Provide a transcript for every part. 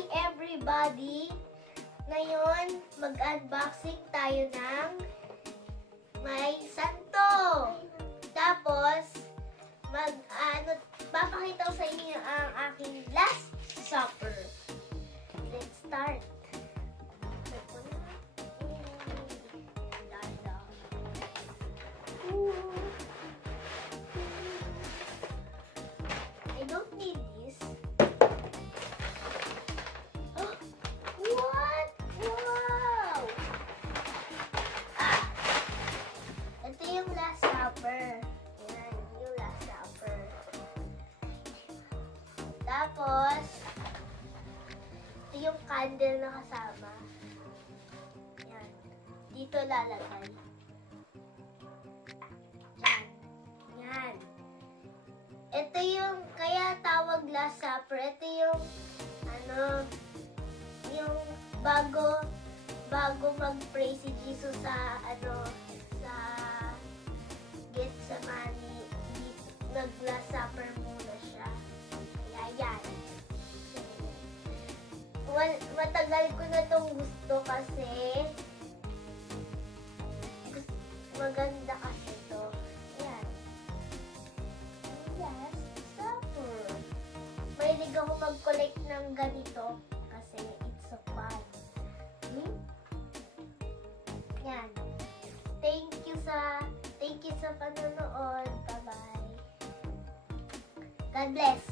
Hi everybody! Ngayon, mag-unboxing tayo ng may santo. Tapos, papakita ko sa inyo ang aking last supper. Let's start. I don't need this. What? Wow! Ito yung last supper. Yan, yung last supper. Tapos, ito yung candle na kasama. Yan. Dito lalagay. Yan. Yan. Ito yung, kaya tawag last supper. Ito yung, yung bago mag-pray si Jesus sa sa Gethsemane, nag-last supper muna siya. Yan. Matagal ko na tong gusto kasi maganda kasi to. Yan. Last supper. Mahilig ako mag-collect ng ganito kasi it's so fun. Yan. Thank you sa panonood. Bye-bye. God bless.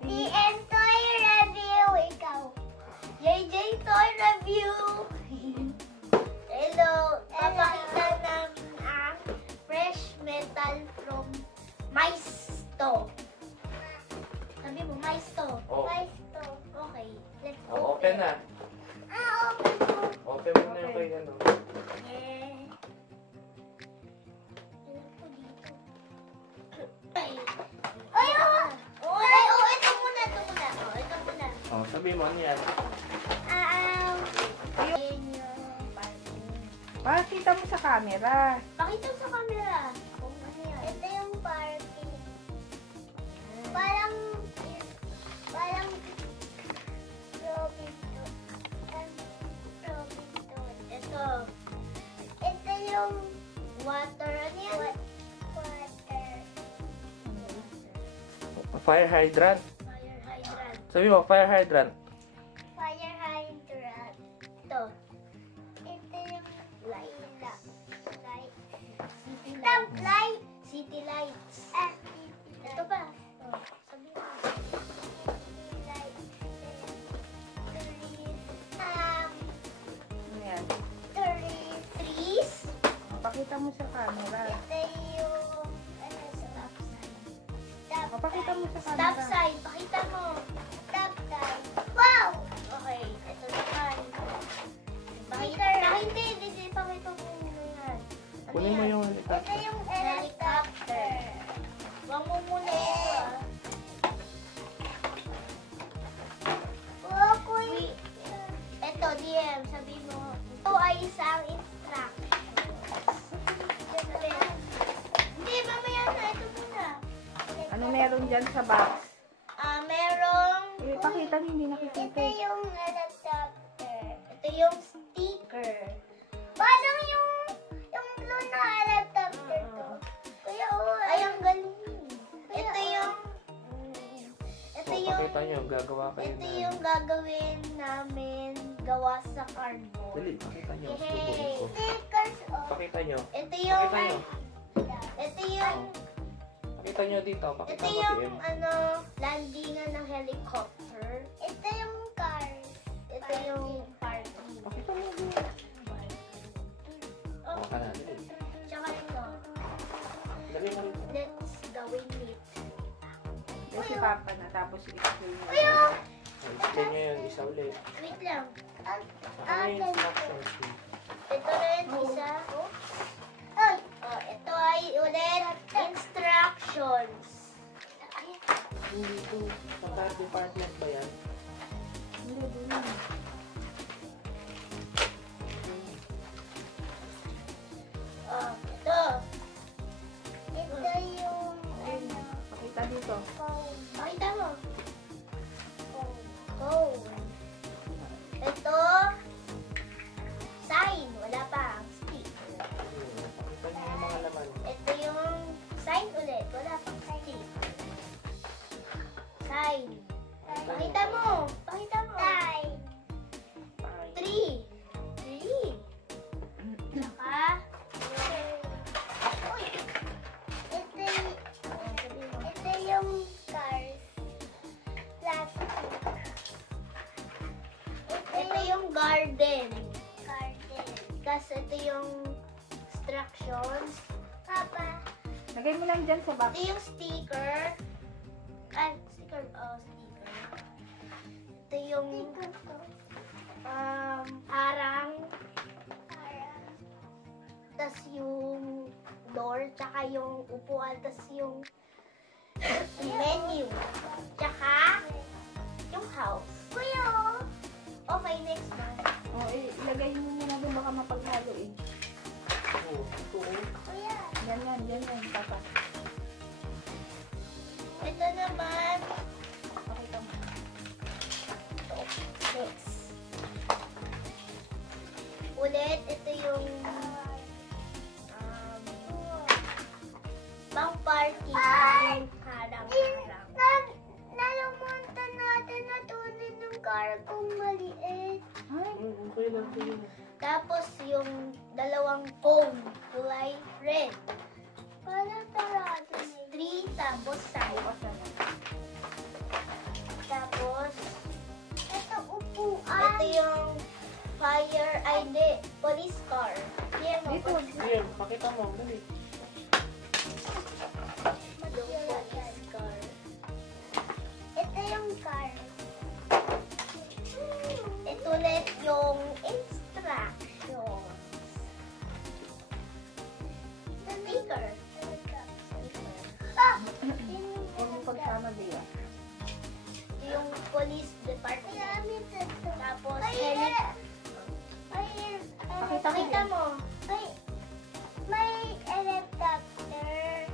The end toy review. Ikaw. JJ Toy Review. Hello. Papakita namin ang fresh metal from Maisto. Sabi mo, Maisto. Oh. Maisto. Okay. Let's Oh, open na. Open mo. Open mo na yung kay ano. Ilan po dito? Ay, ito muna. Ito muna. Oh, sabi mo ano yan? Pakita mo sa camera. Pakita mo sa camera. Kung ano yan. Ito yung party. Parang Robinson. Ito yung water. Ano yan? Water. Fire hydrant. Fire hydrant. Sabi mo, fire hydrant. Fire hydrant. Ito. Ito yung light. Stop light. City lights. Ito pa. Oh, sabi mo. City lights. Ano yan? Trees. Pakita mo sa camera. Ito yung stop sign. Pakita mo sa Stop camera. sign. Pakita mo. Stop sign. Wow! Okay. Ito naman. Hindi. Pakita mo muna yan. Ano Kunin mo yan? yung Ito yung helicopter. Huwag mo muna ito Ito, DM, sabi mo. Ito ay isang instructions. Hindi, mamaya na. Ito muna. Ano meron dyan sa box? Merong... Pakita niyo, hindi nakikita. Ito yung helicopter. Ito yung sticker. Parang yung blue na helicopter to. Kaya ay, ang galing. Pakita nyo, gagawa kayo Ito yung gagawin namin gawa sa cardboard. Dali, pakita nyo. Hey, stickers. Pakita nyo. Ito yung... Pakita nyo. Ito yung... Pakita nyo dito. Pakita Ito mo, yung PM. landingan ng helicopter. Ito yung cars. Ito yung parking. Pakita mo dito. Oh, Baka na. Dali. tsaka ito. Dali mo rin. Let's gawin it. Kasi papa na, tapos i-explain mo. Explain nyo yun. Isa ulit. Wait lang. Ano yung instructions? Ito rin, isa. Ito ay ulit instructions. Hindi ito. Sa car department ba yan? Hindi, doon. Ito. Ito yung Pakita dito. Pakita mo. Phone. Tapos, ito yung instructions. Papa, Lagay mo lang dyan sa box. ito yung sticker. Sticker. Sticker. Ito yung harang. Tapos yung door, tsaka yung upuan, tapos yung menu. Tsaka yung house. Kuya, okay, next one. Ilagay mo muna doon, baka mapaghalo eh. Kuya. Yan, papa. Ito naman. Pakita mo. Next. Ulit, ito yung pang parking. Harang. Nalamuntan natin na tunin yung car kong maliit. Ay, Okay lang, sige na. Tapos yung dalawang cone, kulay red. Para tarado. 3, tapos side. bukas na. Tapos, ito upuan. Ito yung fire, police car. Yan mo, Dito. Ayan, pakita mo. Dali. yung police car. Ito yung car. Ito ulit yung instructions. Sticker. Huwag mo pagsama, Bea. Yung police department. Tapos, Pakita mo. May helicopter.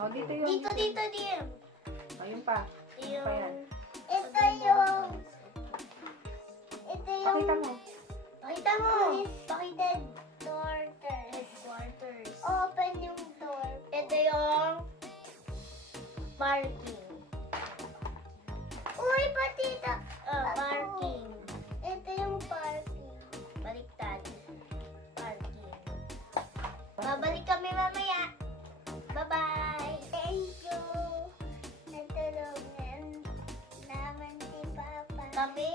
Oh, dito yung... Dito. Ayun pa. Yung, Pa yan. ito yung Pakita mo. Pakita door headquarters. Open yung door. Ito yung parking. Uy, pati ito. Parking. Ito yung parking. Baliktad. Parking. Babalik kami mamaya. Bye-bye. Thank you. Natulungan naman si Papa. Kami.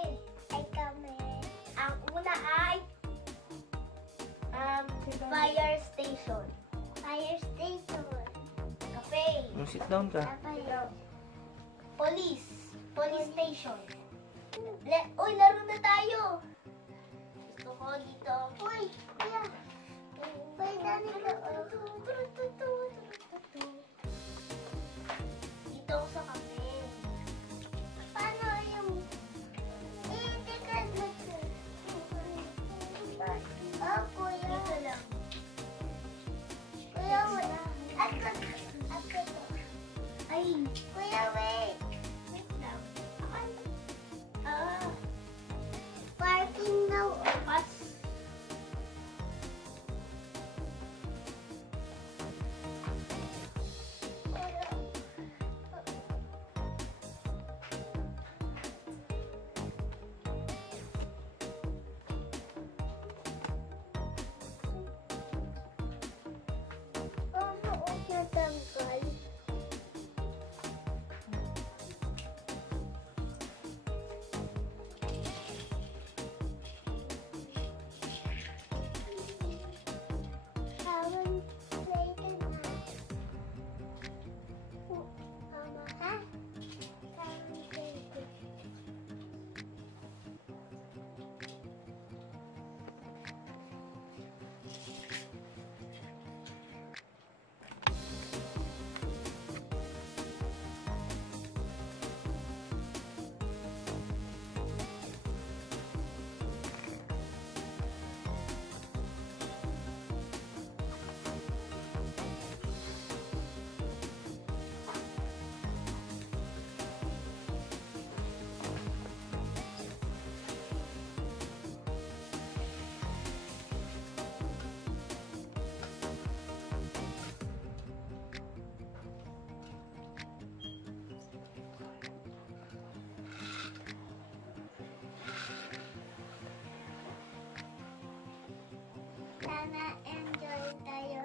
Ang una ay fire station. Cafe. Sit down ka. Police station. Uy, laro na tayo. Gusto ko dito. Uy, kuya. Uy, dami ka. Dito ako sa cafe. Paano yung... teka. Kuya. Dito lang. Kuya, wala. Ay, kuya, wait. Wait lang. Parking now. Pass. Natanggal. Tawag later na. Mama, ha? Tawag later. Sana enjoy tayo.